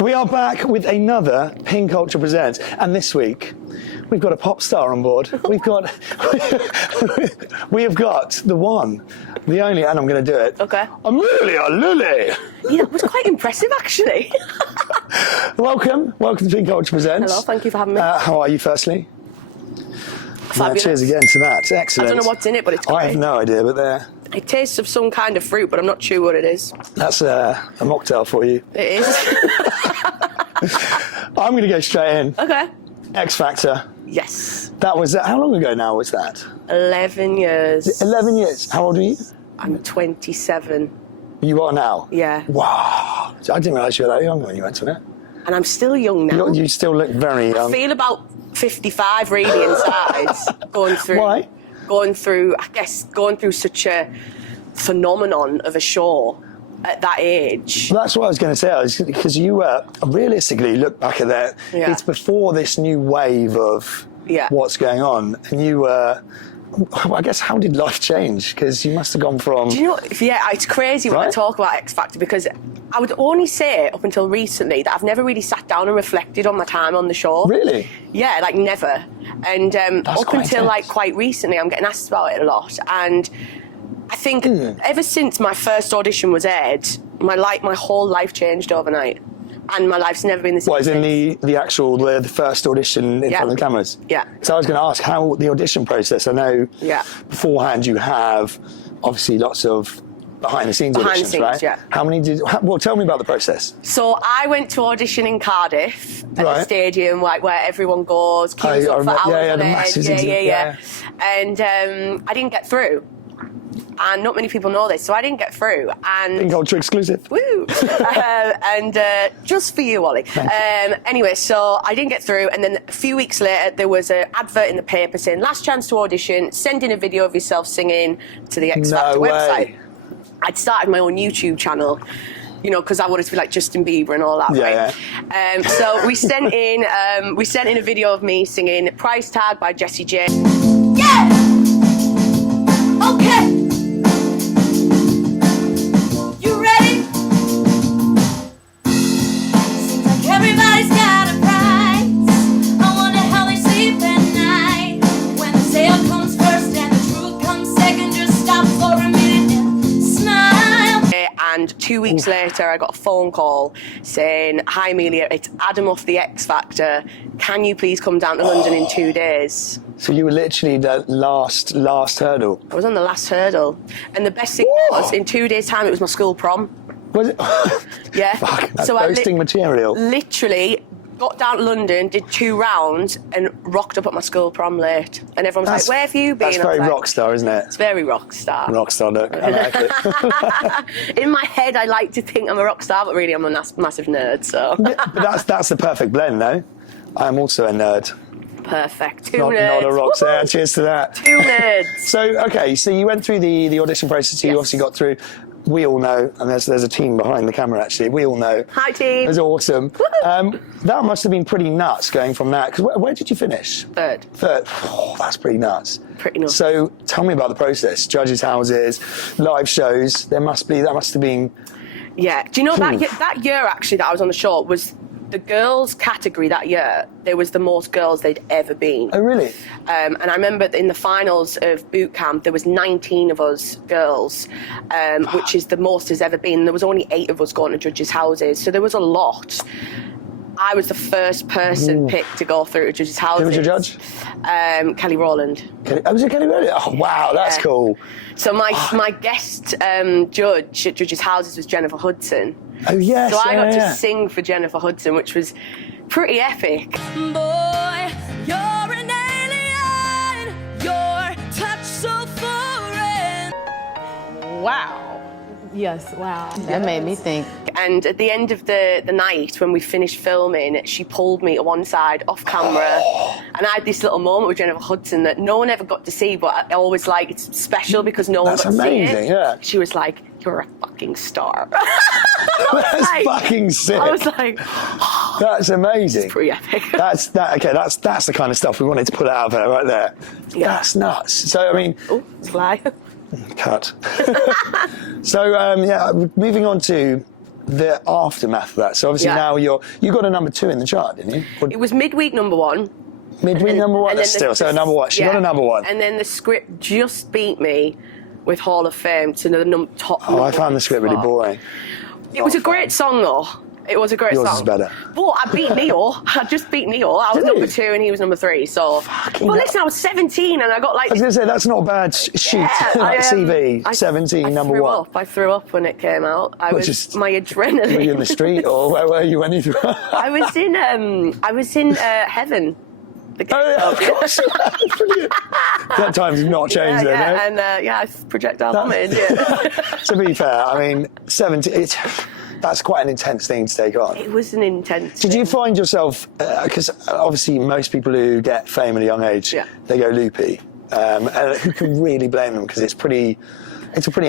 We are back with another Pink Culture Presents, and this week we've got a pop star on board. We have got the one, the only, and I'm going to do it. Okay. Amelia Lily. Yeah, it was quite impressive actually. Welcome to Pink Culture Presents. Hello, thank you for having me. How are you, firstly? Fabulous. Cheers again to that. Excellent. I don't know what's in it, but it's great. I have no idea, but there. It tastes of some kind of fruit, but I'm not sure what it is. That's a mocktail for you. It is. I'm going to go straight in. Okay. X Factor. Yes. That was, how long ago now was that? 11 years. 11 years. How old are you? I'm 27. You are now? Yeah. Wow. I didn't realise you were that young when you went to it. And I'm still young now. You still look very young. I feel about 55 really inside. Going through. Why? Going through such a phenomenon of a show at that age. Well, that's what I was going to say, because you were, realistically, look back at that, Yeah. it's before this new wave of what's going on, and you were, I guess, how did life change? Because you must have gone from... Do you know, it's crazy when I talk about X Factor, because I would only say up until recently that I've never really sat down and reflected on my time on the show. Really? Yeah, like never. And up until like intense. quite recently, I'm getting asked about it a lot. And I think ever since my first audition was aired, my whole life changed overnight. And my life's never been the same. What, is in the first audition in front of the cameras? Yeah. So I was going to ask, how the audition process, I know beforehand you have obviously lots of behind-the-scenes auditions, right? Yeah. How many well, tell me about the process. So I went to audition in Cardiff at the stadium, like where everyone goes, queues up for hours on end. Yeah. And I didn't get through. And not many people know this, so I didn't get through. And Pink Culture exclusive. Woo! And just for you, Ollie. Anyway, so I didn't get through, and then a few weeks later, there was an advert in the paper saying, last chance to audition, send in a video of yourself singing to the X Factor website. I'd started my own YouTube channel, you know, because I wanted to be like Justin Bieber and all that, right? So we sent in a video of me singing Price Tag by Jessie J. Yeah! Okay! You ready? Seems like everybody's got a price. I wonder how they sleep at night. When the sale comes first and the truth comes second, just stop for a minute and smile. And 2 weeks later, I got a phone call saying, hi Amelia, it's Adam off the X Factor. Can you please come down to London in 2 days? So you were literally the last hurdle. I was on the last hurdle. And the best thing was, in 2 days' time, it was my school prom. Was it? Yeah. Fuck, that's so boasting material. Literally got down to London, did 2 rounds, and rocked up at my school prom late. And everyone was like, where have you been? That's very rock star, isn't it? It's very rock star. Rock star, look. I like it. In my head, I like to think I'm a rock star, but really I'm a massive nerd, so. But that's the perfect blend, though. I'm also a nerd. Perfect. Two not, nerds. Not a rock star. Cheers to that. 2 nerds. So, okay, so you went through the audition process, you obviously got through. We all know, and there's a team behind the camera actually, we all know. Hi team. It was awesome. That must have been pretty nuts going from that, because where did you finish? Third. Oh, that's pretty nuts. Pretty nuts. So tell me about the process, judges' houses, live shows, that must have been... Yeah, do you know that year actually that I was on the show was the girls category that year, there was the most girls they'd ever been. Oh, really? And I remember in the finals of boot camp, there was 19 of us girls, which is the most there's ever been. There was only 8 of us going to judges' houses, so there was a lot. I was the first person picked to go through to judges' houses. Who was your judge? Kelly Rowland. Was it Kelly Rowland? Oh, wow, that's cool. So my guest judge at judges' houses was Jennifer Hudson. Oh, yes. So I got to sing for Jennifer Hudson, which was pretty epic. Boy, you're an alien, your touch so foreign. Wow. Yes, wow. That made me think. And at the end of the night, when we finished filming, she pulled me to one side off camera. And I had this little moment with Jennifer Hudson that no one ever got to see, but I always like, it's special because no one got to see it. That's amazing, yeah. She was like, you're a fucking star. That's fucking sick. I was like, that's amazing. It's pretty epic. That's the kind of stuff we wanted to put out of there, right there. Yeah. That's nuts. So, I mean... Oh, fly. Cut. So, moving on to the aftermath of that? So obviously now you got a number 2 in the chart, didn't you? It was midweek number 1. Midweek number 1. And then Still, so number 1. She got a number 1. And then the script just beat me with Hall of Fame to the top. Oh, I found the script really boring. It was a great song though. It was a great song. Yours is better. But I beat Neil. I just beat Neil. I was number 2 and he was number 3. So, well, listen, I was 17 and I got like. I was going to say that's not a bad sheet. CV 17, number 1. I threw up when it came out. My adrenaline. Were you in the street or where were you when you threw up? I was in heaven. Oh, yeah, of course. Brilliant. That time's not changed then, yeah. And I projectile vomited. To be fair, I mean, 17. That's quite an intense thing to take on. It was an intense. Did you find yourself, because obviously most people who get fame at a young age, they go loopy, and who can really blame them? Because it's a pretty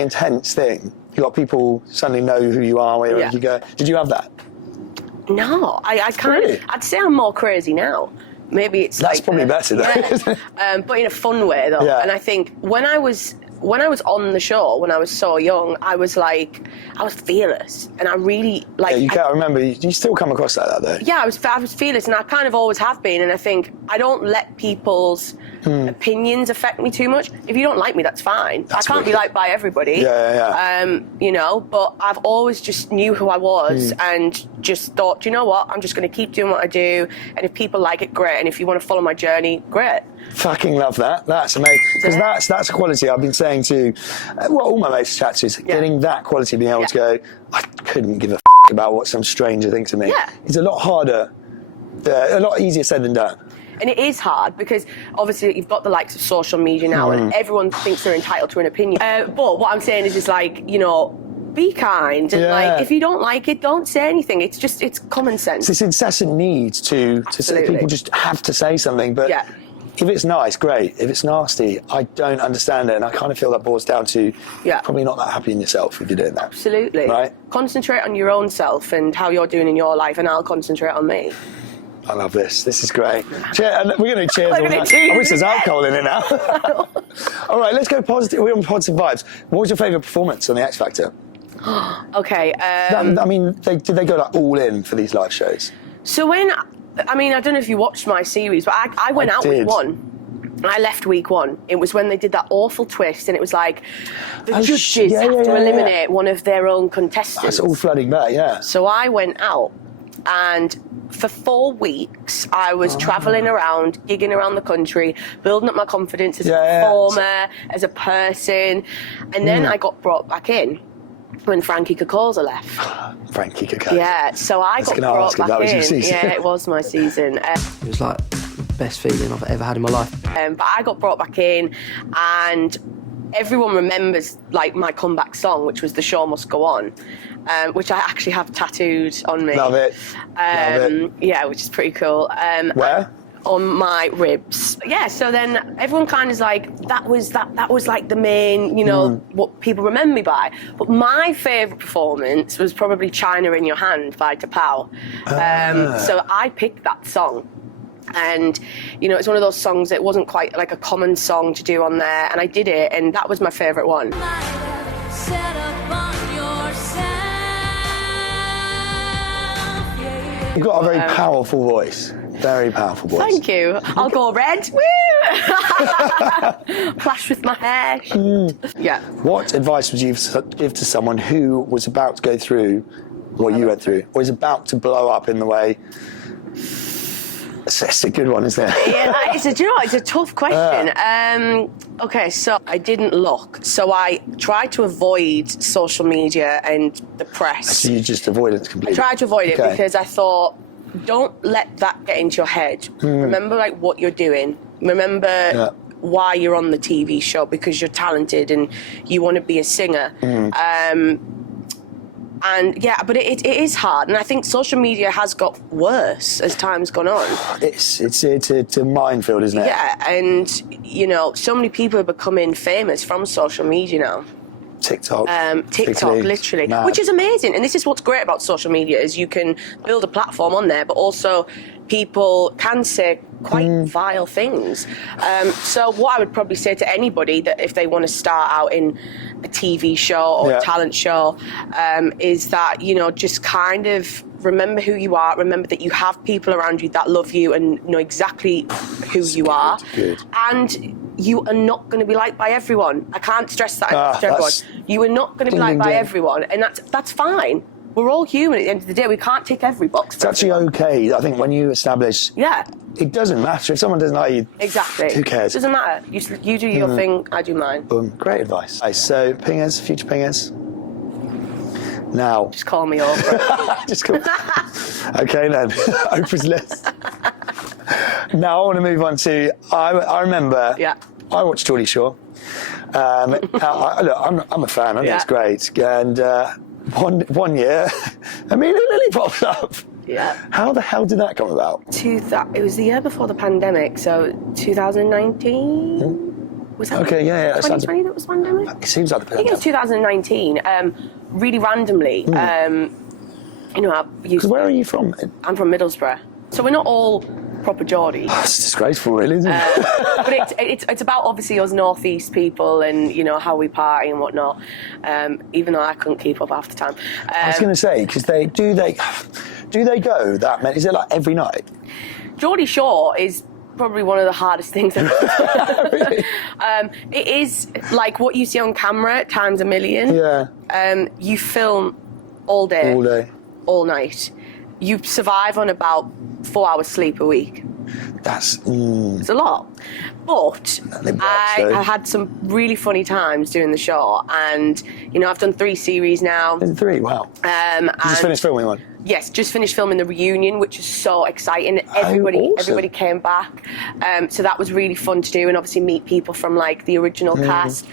intense thing. You got people suddenly know who you are wherever you go. Did you have that? No, I'd say I'm more crazy now. Maybe it's that's probably better though. But in a fun way though. Yeah. And I think when I was on the show, when I was so young, I was fearless, and I really like. Yeah, you can't remember. You still come across like that though. Yeah, I was fearless, and I kind of always have been. And I think I don't let people's opinions affect me too much. If you don't like me, that's fine. I can't be liked by everybody. Yeah. But I've always just knew who I was and just thought, do you know what? I'm just going to keep doing what I do, and if people like it, great. And if you want to follow my journey, great. Fucking love that. That's amazing. Because that's a quality I've been saying to all my mates chat to is getting that quality, being able to go, I couldn't give a about what some stranger thinks of me. Yeah. It's a lot harder, a lot easier said than done. And it is hard because obviously you've got the likes of social media now and everyone thinks they're entitled to an opinion. But what I'm saying is like, be kind and like if you don't like it, don't say anything. It's common sense. It's this incessant need to say, people just have to say something. But if it's nice, great. If it's nasty, I don't understand it, and I kind of feel that boils down to probably not that happy in yourself if you're doing that. Absolutely. Right. Concentrate on your own self and how you're doing in your life, and I'll concentrate on me. I love this. This is great. And we're going to cheers. I wish there's alcohol in it now. All right, let's go positive. We're on positive vibes. What was your favourite performance on the X Factor? Okay. I mean, did they go like all in for these live shows? So I don't know if you watched my series, but I went out week 1. I left week 1. It was when they did that awful twist, and it was like the judges have to eliminate one of their own contestants. That's all flooding back, yeah. So I went out, and for 4 weeks I was travelling around, gigging around the country, building up my confidence as a performer, as a person, and then I got brought back in when Frankie Kokoza left. Frankie Kokoza. Yeah, so I got brought back in. Yeah, it was my season. It was like the best feeling I've ever had in my life. But I got brought back in, and everyone remembers like my comeback song, which was "The Show Must Go On," which I actually have tattooed on me. Love it. Love it. Yeah, which is pretty cool. Where? On my ribs. Yeah, so then everyone kind of like, that was like the main, what people remember me by. But my favourite performance was probably China in Your Hand by Tapao. So I picked that song. And, it's one of those songs that wasn't quite like a common song to do on there. And I did it, and that was my favourite one. You've got a very powerful voice. Very powerful voice. Thank you. I'll go red. Woo! Flash with my hair. Yeah. What advice would you give to someone who was about to go through what you went through, or is about to blow up in the way? It's a good one, isn't it? Yeah, it's a tough question. Okay, so I didn't look. So I tried to avoid social media and the press. So you just avoided it completely? I tried to avoid it because I thought, don't let that get into your head. Remember like what you're doing. Remember why you're on the TV show, because you're talented and you want to be a singer. But it is hard, and I think social media has got worse as time's gone on. It's a minefield, isn't it? Yeah, and so many people are becoming famous from social media now. TikTok, literally, mad. Which is amazing. And this is what's great about social media, is you can build a platform on there, but also people can say quite vile things. So what I would probably say to anybody that if they want to start out in a TV show or a talent show, is that, you know, just kind of remember who you are, remember that you have people around you that love you and know exactly who you are. Good. And you are not going to be liked by everyone. I can't stress that to everyone. You are not going to be liked by everyone, and that's fine. We're all human at the end of the day. We can't tick every box. It's actually okay. I think when you establish, it doesn't matter if someone doesn't like you. Exactly. Who cares? It doesn't matter. You do your thing. I do mine. Boom. Great advice. Right, so pingers, future pingers. Now. Just call me Oprah. Just call. Okay then. Oprah's list. Now I want to move on to. I remember. Yeah. I watched Geordie Shore. Look, I'm a fan. I think it's great. And one year, Amelia Lily popped up. Yeah. How the hell did that come about? It was the year before the pandemic, so 2019. Was that? Okay, yeah. 2020 that was pandemic. It seems like the pandemic. I think it was 2019. Really randomly, you know, Where are you from? I'm from Middlesbrough, so we're not all proper Geordies. It's disgraceful, really, isn't it? But it's about obviously us northeast people and, you know, how we party and whatnot. Even though I couldn't keep up half the time. I was going to say, because do they go that many? Is it like every night? Geordie Shore is probably one of the hardest things I've done. Really? It is like what you see on camera times a million. Yeah. You film all day. All day. All night. You survive on about 4 hours sleep a week. It's a lot. But I had some really funny times doing the show, and, you know, I've done 3 series now. 3, wow. You just finished filming one? Yes, just finished filming the reunion, which is so exciting. Everybody came back, so that was really fun to do, and obviously meet people from like the original cast.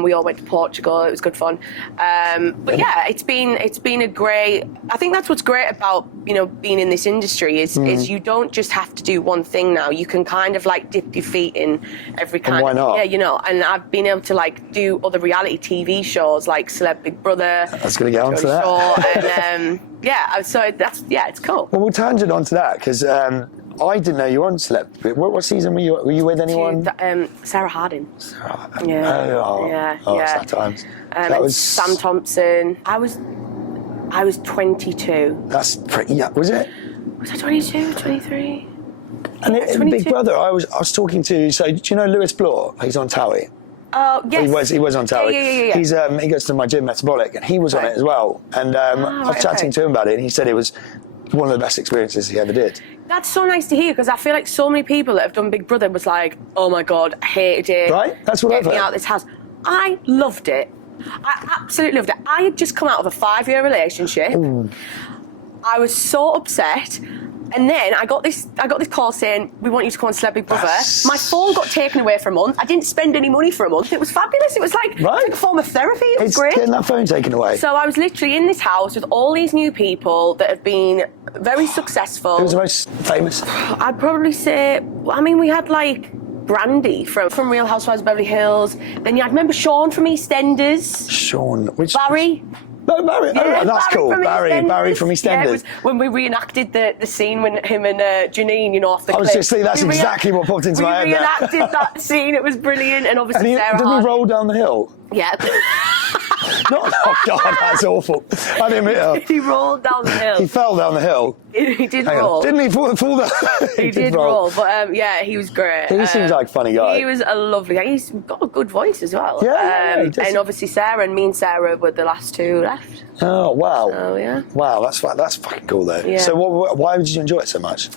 We all went to Portugal. It was good fun. But yeah, it's been a great. I think that's what's great about, you know, being in this industry is you don't just have to do one thing now. You can kind of like dip your feet in every kind. And why not? Yeah, you know. And I've been able to like do other reality TV shows like Celeb Big Brother. That's going to get onto that. Shore, and yeah, so it's cool. Well, we'll tangent onto that because I didn't know you were on Celeb. What season were you? Were you with anyone? Sarah Harding. Sarah. Yeah. It's that times. That was Sam Thompson. I was 22. That's pretty. Yeah, was it? Was I 22, 23? And in Big Brother, I was talking to. So do you know Lewis Bloor? He's on Towie. Oh yes, he was on Towie. Yeah. He goes to my gym, Metabolic, and he was on it as well. And I was chatting to him about it, and he said it was one of the best experiences he ever did. That's so nice to hear, because I feel like so many people that have done Big Brother was like, oh my god, I hated it. Right? That's what I've heard. Get me out of this house. I loved it. I absolutely loved it. I had just come out of a 5-year relationship. Ooh. I was so upset. And then I got this call saying, we want you to come on Celeb Big Brother. My phone got taken away for a month. I didn't spend any money for a month. It was fabulous. It was like, a form of therapy. It was great. Getting that phone taken away. So I was literally in this house with all these new people that have been very successful. Who was the most famous? I'd probably say, I mean, we had like Brandy from Real Housewives of Beverly Hills. Then you had, remember Sean from EastEnders? Sean. Barry. No, Barry. Yeah, that's cool. Barry from EastEnders. Yeah, it was when we reenacted the scene when him and Janine, you know, off the cliff. I was just saying, that's exactly what popped into my head. We reenacted that scene. It was brilliant. And obviously Sarah didn't he roll down the hill? Yeah. Oh God, that's awful. I didn't mean He rolled down the hill. He fell down the hill. He did roll. Didn't he fall down? He did roll. But yeah, he was great. He seems like a funny guy. He was a lovely guy. He's got a good voice as well. Yeah, and obviously me and Sarah were the last 2 left. Oh wow. Oh yeah. Wow, that's fucking cool though. Yeah. So why did you enjoy it so much?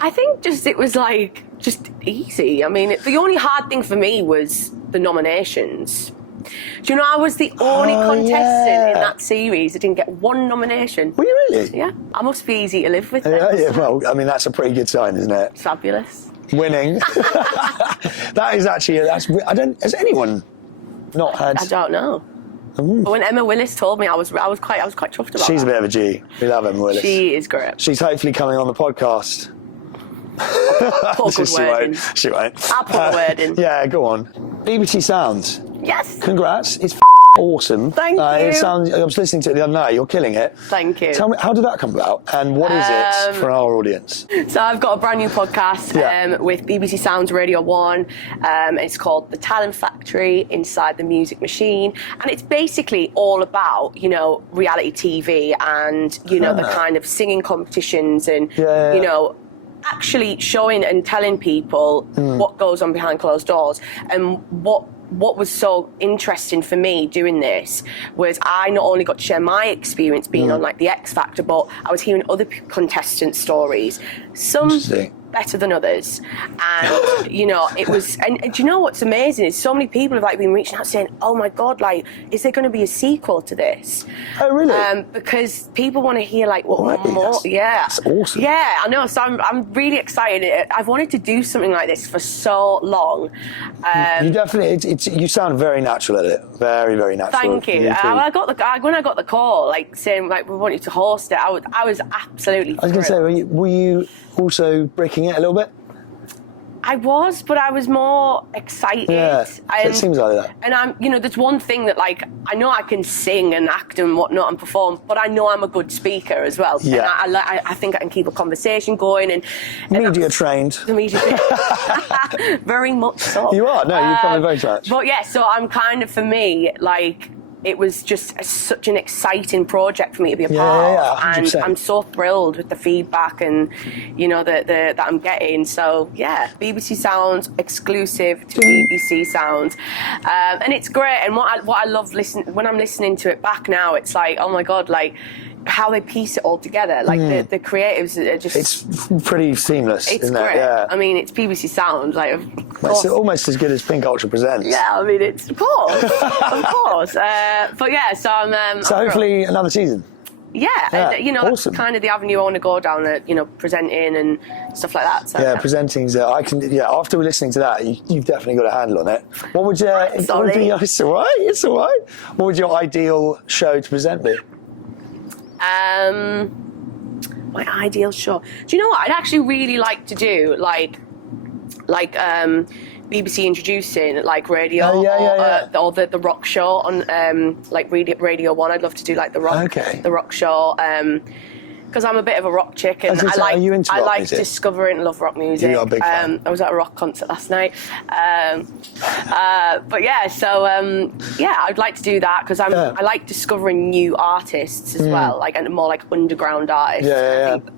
I think it was like just easy. I mean, the only hard thing for me was the nominations. Do you know I was the only contestant in that series that didn't get 1 nomination? Were you really? Yeah. I must be easy to live with. Yeah. Well, I mean, that's a pretty good sign, isn't it? It's fabulous. Winning. That is actually. Has anyone not had? I don't know. But when Emma Willis told me, I was quite chuffed about She's that. a bit of a G. We love Emma Willis. She is great. She's hopefully coming on the podcast. Put a good word in. She won't. I'll put a word in. Yeah, go on. BBC Sounds. Yes. Congrats. It's awesome. Thank you. It sounds. I was listening to it the other night. You're killing it. Thank you. Tell me, how did that come about, and what is it for our audience? So I've got a brand new podcast with BBC Sounds Radio 1. It's called The Talent Factory Inside the Music Machine, and it's basically all about, you know, reality TV and, you know, the kind of singing competitions and, you know, actually showing and telling people what goes on behind closed doors. And what was so interesting for me doing this was I not only got to share my experience being on like the X Factor, but I was hearing other contestant stories, some better than others. And you know, it was, and do you know what's amazing is so many people have like been reaching out saying, oh my God, like, is there going to be a sequel to this? Oh really? Because people want to hear like what more. Yeah, that's awesome. Yeah, I know. So I'm really excited. I've wanted to do something like this for so long. You definitely, you sound very natural at it. Very, very natural. Thank you. when I got the call, like saying like we want you to host it, I was absolutely. I was going to say, were you also breaking it a little bit? I was, but I was more excited. Yeah, it seems like that. And I'm, you know, there's one thing that, like, I know I can sing and act and whatnot and perform, but I know I'm a good speaker as well. Yeah. And I think I can keep a conversation going. And media trained. Very much so. You are. No, you're probably very much. But yeah, so I'm kind of, for me, like, it was just such an exciting project for me to be a part of, and I'm so thrilled with the feedback and, you know, that I'm getting. So yeah, BBC Sounds exclusive to BBC Sounds, and it's great. And what I love when I'm listening to it back now, it's like, oh my God, like how they piece it all together. Like the creatives are just. It's pretty seamless, isn't great. it? Yeah. I mean, it's BBC Sound, like. It's almost as good as Pink Ultra Presents. Yeah, I mean, it's of course, of course. But yeah, so I'm. So hopefully another season. Yeah, and, you know, that's kind of the avenue I want to go down. You know, presenting and stuff like that. So, yeah, presenting's. I can. Yeah, after we're listening to that, you've definitely got a handle on it. What would you? Sorry. It's all right. It's all right. What would your ideal show to present be? My ideal show. Do you know what? I'd actually really like to do like BBC introducing like radio or the rock show on like Radio 1. I'd love to do like the rock show. Because I'm a bit of a rock chick and I like discovering and love rock music. You're a big fan. I was at a rock concert last night. But yeah, so I'd like to do that because I like discovering new artists as well, like and more like underground artists. I think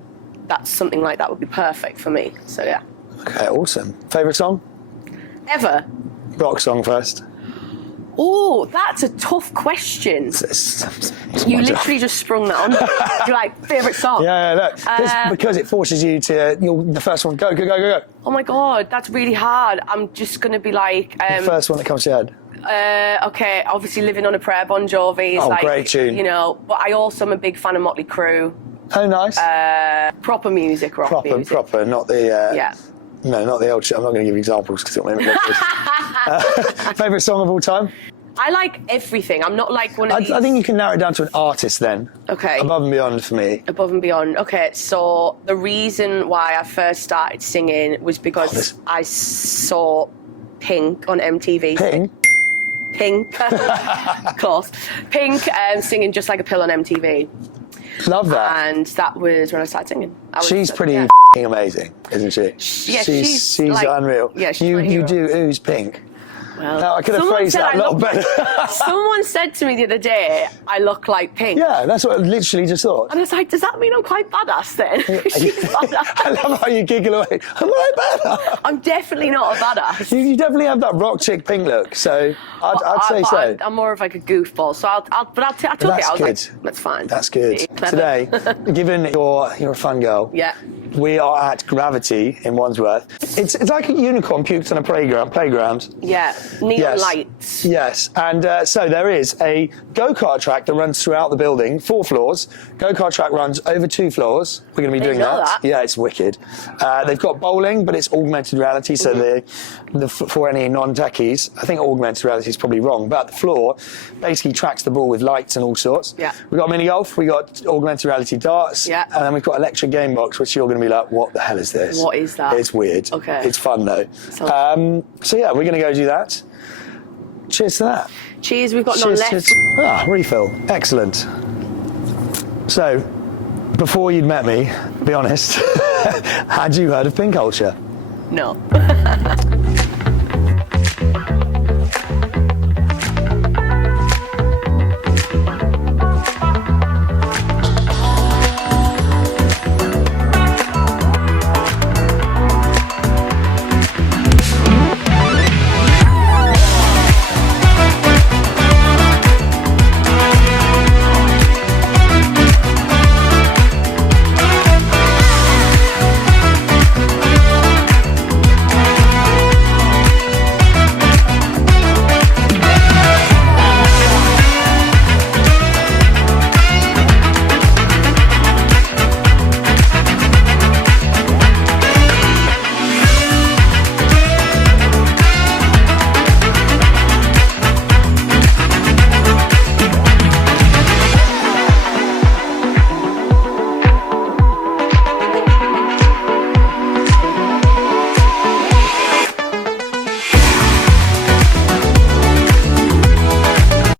that's something like that would be perfect for me. So yeah. Okay, awesome. Favourite song? Ever? Rock song first. Oh, that's a tough question. You literally just sprung that on. You're like, favourite song? Yeah, look. Because it forces you to, the first one, go. Oh my God, that's really hard. I'm just going to be like... the first one that comes to your head. Okay, obviously Living on a Prayer, Bon Jovi is like... great tune. You know, but I also am a big fan of Motley Crue. Oh, nice. Proper music, rock music. Proper, not the... No, not the old shit. I'm not going to give you examples because it'll make me look Favourite song of all time? I like everything. I'm not like one of these... I think you can narrow it down to an artist then. Okay. Above and Beyond for me. Above and Beyond. Okay, so the reason why I first started singing was because I saw Pink on MTV. Pink. Close. Pink singing Just Like a Pill on MTV. Love that. And that was when I started singing. She's pretty amazing, isn't she? Yeah, she's like, unreal. Yeah, she's you do ooze Pink. Well, now, I could have phrased that a lot better. Someone said to me the other day, I look like Pink. Yeah, that's what I literally just thought. And I was like, does that mean I'm quite badass then? I love how you giggle away. Am I badass? I'm definitely not a badass. You definitely have that rock chick Pink look, so I'd say so. I'm more of like a goofball, so I took it. I was like, that's fine. That's good. Today, given you're a fun girl, we are at Gravity in Wandsworth. It's like a unicorn puked on a playground. Yeah, neon lights. Yes, and so there is a go-kart track that runs throughout the building, 4 floors. Go-kart track runs over 2 floors. We're going to be doing that. Yeah, it's wicked. They've got bowling, but it's augmented reality, so for any non-techies, I think augmented reality is probably wrong, but the floor basically tracks the ball with lights and all sorts. Yeah. We've got mini golf, we've got augmented reality darts, and then we've got electric game box, which you're going to be like, what the hell is this? What is that? It's weird. Okay. It's fun though. So yeah, we're going to go do that. Cheers to that. Cheers, we've got none left. Cheers. Ah, refill. Excellent. So, before you'd met me, be honest, had you heard of pink culture? No.